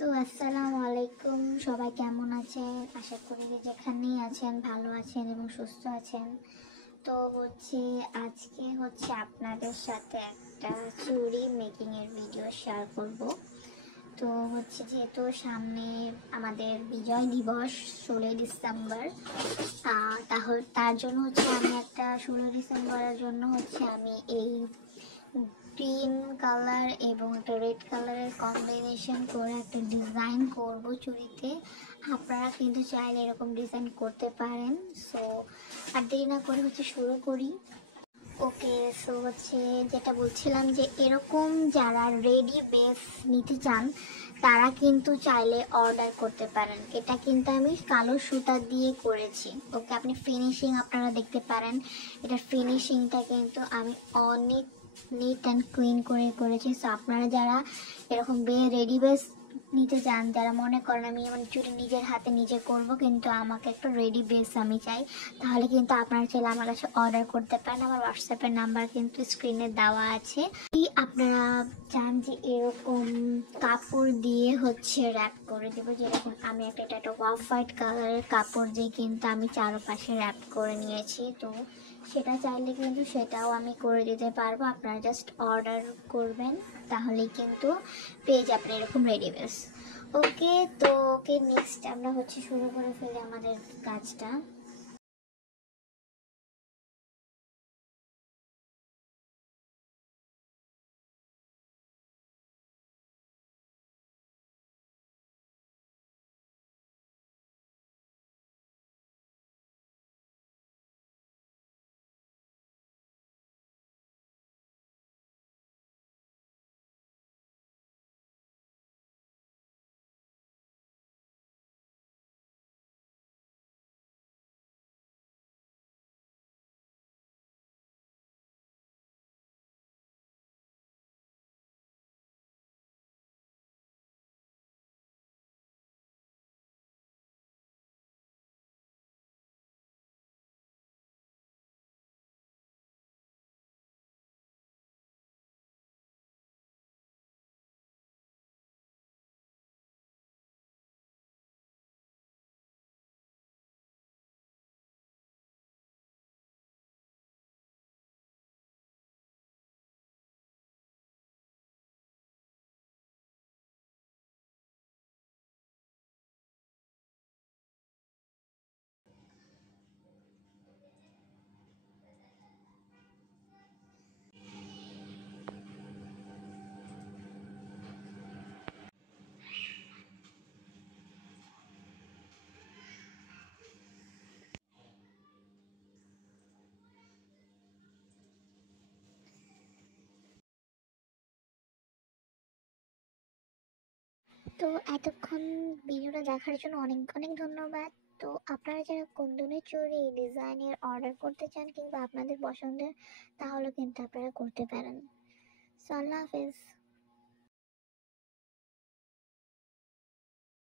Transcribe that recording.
তো আসসালামু আলাইকুম, সবাই কেমন আছেন? আশা করি যেখানেই আছেন ভালো আছেন এবং সুস্থ আছেন। তো আজকে আপনাদের সাথে একটা চুড়ি মেকিং এর ভিডিও শেয়ার করব। তো যেহেতু সামনে আমাদের বিজয় দিবস 16 ডিসেম্বর, তাহলে তার জন্য আমি একটা 16 ডিসেম্বরের জন্য আমি এই গ্রিন কালার এবং একটা রেড কালারের কম্বিনেশন করে একটা ডিজাইন করব চুড়িতে। আপনারা কিন্তু চাইলে এরকম ডিজাইন করতে পারেন। সো আর দেরি না করে শুরু করি। ওকে, সো যেটা বলছিলাম যে এরকম যারা রেডি বেস নিতে চান তারা কিন্তু চাইলে অর্ডার করতে পারেন। এটা কিন্তু আমি কালো সুতা দিয়ে করেছি। ওকে, আপনি ফিনিশিং আপনারা দেখতে পারেন। এটার ফিনিশিংটা কিন্তু আমি অনেক নিট অ্যান্ড ক্লিন করে করেছি। সো আপনারা যারা এরকম রেডি বেস নিতে চান, যারা মনে করেন আমি আমার চুড়ি নিজের হাতে নিজে করব কিন্তু আমাকে একটা রেডি বেস আমি চাই, তাহলে কিন্তু আপনারা চাইলে আমার কাছে অর্ডার করতে পারেন। আমার হোয়াটসঅ্যাপের নাম্বার কিন্তু স্ক্রিনে দেওয়া আছে। আপনারা চান যে এরকম কাপড় দিয়ে র্যাপ করে দেবো, যেরকম আমি একটা অফ হোয়াইট কালারের কাপড় দিয়ে কিন্তু আমি চারপাশে র্যাপ করে নিয়েছি। তো সেটা চাইলে কিন্তু সেটাও আমি করে দিতে পারবো। আপনারা জাস্ট অর্ডার করবেন, তাহলেই কিন্তু পেয়ে যাবেন এরকম রেডি বেস। ওকে, তো নেক্সট আমরা শুরু করে ফেলি আমাদের কাজটা। তো এতক্ষণ ভিডিওটা দেখার জন্য অনেক অনেক ধন্যবাদ। তো আপনারা যারা কুন্দনের চুড়ি ডিজাইনের অর্ডার করতে চান কিংবা আপনাদের পছন্দের, তাহলে কিন্তু আপনারা করতে পারেন। সো আল্লাহ হাফেজ।